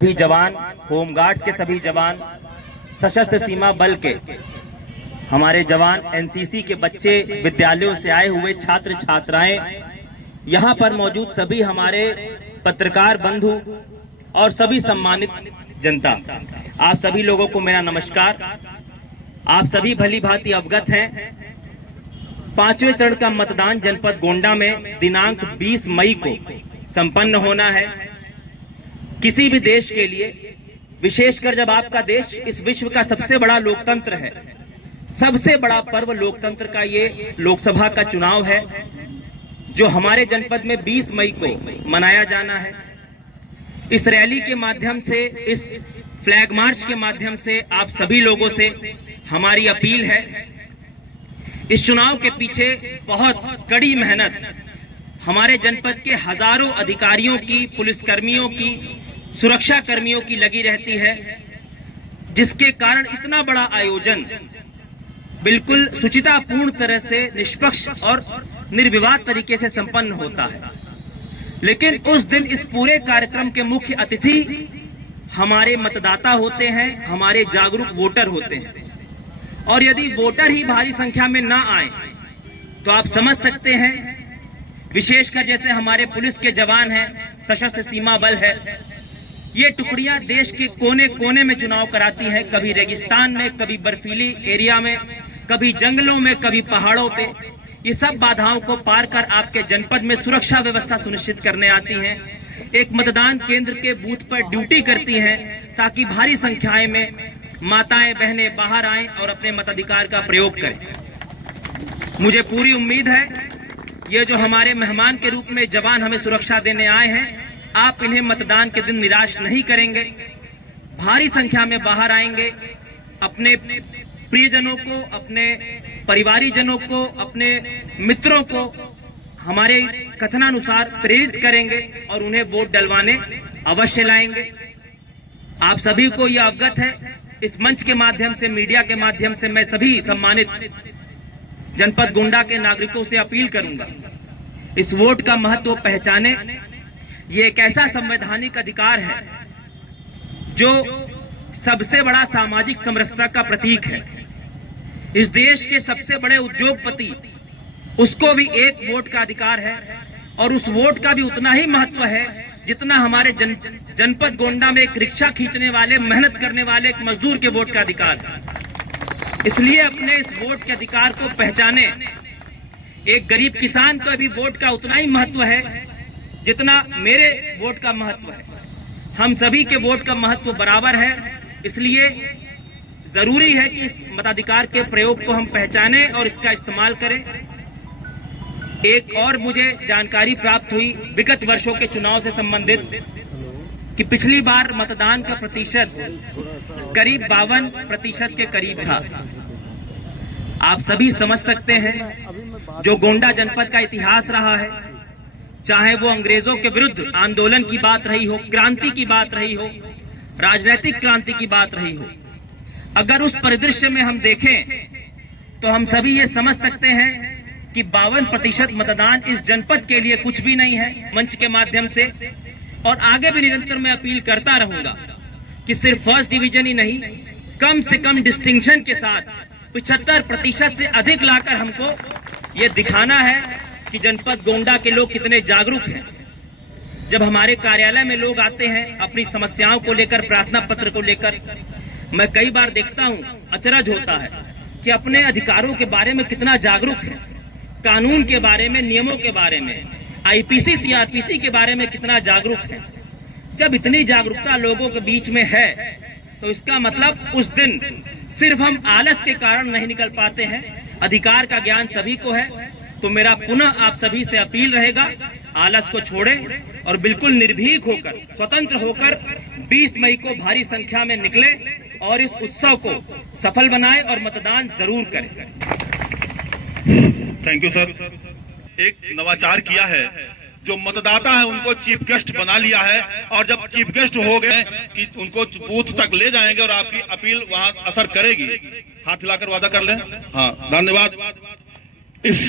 सभी जवान, होमगार्ड्स के सभी जवान, सशस्त्र सीमा बल के हमारे जवान, एनसीसी के बच्चे, विद्यालयों से आए हुए छात्र छात्राएं, यहाँ पर मौजूद सभी हमारे पत्रकार बंधु और सभी सम्मानित जनता, आप सभी लोगों को मेरा नमस्कार। आप सभी भली भांति अवगत हैं, 5वें चरण का मतदान जनपद गोंडा में दिनांक 20 मई को संपन्न होना है। किसी भी देश के लिए, विशेषकर जब आपका देश इस विश्व का सबसे बड़ा लोकतंत्र है, सबसे बड़ा पर्व लोकतंत्र का ये लोकसभा का चुनाव है जो हमारे जनपद में 20 मई को मनाया जाना है। इस रैली के माध्यम से, इस फ्लैग मार्च के माध्यम से आप सभी लोगों से हमारी अपील है, इस चुनाव के पीछे बहुत कड़ी मेहनत हमारे जनपद के हजारों अधिकारियों की, पुलिसकर्मियों की, सुरक्षा कर्मियों की लगी रहती है, जिसके कारण इतना बड़ा आयोजन बिल्कुल शुचितापूर्ण तरह से, निष्पक्ष और निर्विवाद तरीके से संपन्न होता है। लेकिन उस दिन इस पूरे कार्यक्रम के मुख्य अतिथि हमारे मतदाता होते हैं, हमारे जागरूक वोटर होते हैं। और यदि वोटर ही भारी संख्या में ना आए तो आप समझ सकते हैं, विशेषकर जैसे हमारे पुलिस के जवान हैं, सशस्त्र सीमा बल है, ये टुकड़ियां देश के कोने कोने में चुनाव कराती हैं, कभी रेगिस्तान में, कभी बर्फीली एरिया में, कभी जंगलों में, कभी पहाड़ों पे। ये सब बाधाओं को पार कर आपके जनपद में सुरक्षा व्यवस्था सुनिश्चित करने आती हैं, एक मतदान केंद्र के बूथ पर ड्यूटी करती हैं, ताकि भारी संख्याएं में माताएं बहनें बाहर आएं और अपने मताधिकार का प्रयोग करें। मुझे पूरी उम्मीद है ये जो हमारे मेहमान के रूप में जवान हमें सुरक्षा देने आए हैं, आप इन्हें मतदान के दिन निराश नहीं करेंगे, भारी संख्या में बाहर आएंगे, अपने प्रियजनों को, अपने परिवारीजनों को, अपने मित्रों को हमारे कथनानुसार प्रेरित करेंगे और उन्हें वोट डलवाने अवश्य लाएंगे। आप सभी को यह अवगत है, इस मंच के माध्यम से, मीडिया के माध्यम से मैं सभी सम्मानित जनपद गोंडा के नागरिकों से अपील करूंगा, इस वोट का महत्व पहचाने। ये एक ऐसा संवैधानिक अधिकार है जो सबसे बड़ा सामाजिक समरसता का प्रतीक है। इस देश के सबसे बड़े उद्योगपति, उसको भी एक वोट का अधिकार है, और उस वोट का भी उतना ही महत्व है जितना हमारे जनपद गोंडा में एक रिक्शा खींचने वाले, मेहनत करने वाले एक मजदूर के वोट का अधिकार है। इसलिए अपने इस वोट के अधिकार को पहचाने। एक गरीब किसान का भी वोट का उतना ही महत्व है जितना मेरे वोट का महत्व है। हम सभी के वोट का महत्व बराबर है, इसलिए जरूरी है कि इस मताधिकार के प्रयोग को हम पहचानें और इसका इस्तेमाल करें। एक और मुझे जानकारी प्राप्त हुई विगत वर्षों के चुनाव से संबंधित कि पिछली बार मतदान का प्रतिशत करीब 52% के करीब था। आप सभी समझ सकते हैं, जो गोंडा जनपद का इतिहास रहा है, चाहे वो अंग्रेजों के विरुद्ध आंदोलन की बात रही हो, क्रांति की बात रही हो, राजनीतिक क्रांति की बात रही हो, अगर उस परिदृश्य में हम देखें तो हम सभी ये समझ सकते हैं कि 52% मतदान इस जनपद के लिए कुछ भी नहीं है। मंच के माध्यम से और आगे भी निरंतर मैं अपील करता रहूंगा कि सिर्फ फर्स्ट डिवीजन ही नहीं, कम से कम डिस्टिंक्शन के साथ 75% से अधिक लाकर हमको ये दिखाना है कि जनपद गोंडा के लोग कितने जागरूक हैं। जब हमारे कार्यालय में लोग आते हैं अपनी समस्याओं को लेकर, प्रार्थना पत्र को लेकर, मैं कई बार देखता हूं, अचरज होता है कि अपने अधिकारों के बारे में कितना जागरूक है, कानून के बारे में, नियमों के बारे में, आईपीसी सीआरपीसी के बारे में कितना जागरूक है। जब इतनी जागरूकता लोगों के बीच में है तो इसका मतलब उस दिन सिर्फ हम आलस के कारण नहीं निकल पाते हैं, अधिकार का ज्ञान सभी को है। तो मेरा पुनः आप सभी से अपील रहेगा, आलस को छोड़ें और बिल्कुल निर्भीक होकर, स्वतंत्र होकर 20 मई को भारी संख्या में निकले और इस उत्सव को सफल बनाएं और मतदान जरूर करें। Thank you sir. एक नवाचार किया है, जो मतदाता है उनको चीफ गेस्ट बना लिया है, और जब चीफ गेस्ट हो गए कि उनको बूथ तक ले जाएंगे और आपकी अपील वहां असर करेगी। हाथ हिलाकर वादा कर लें। हाँ, धन्यवाद। इस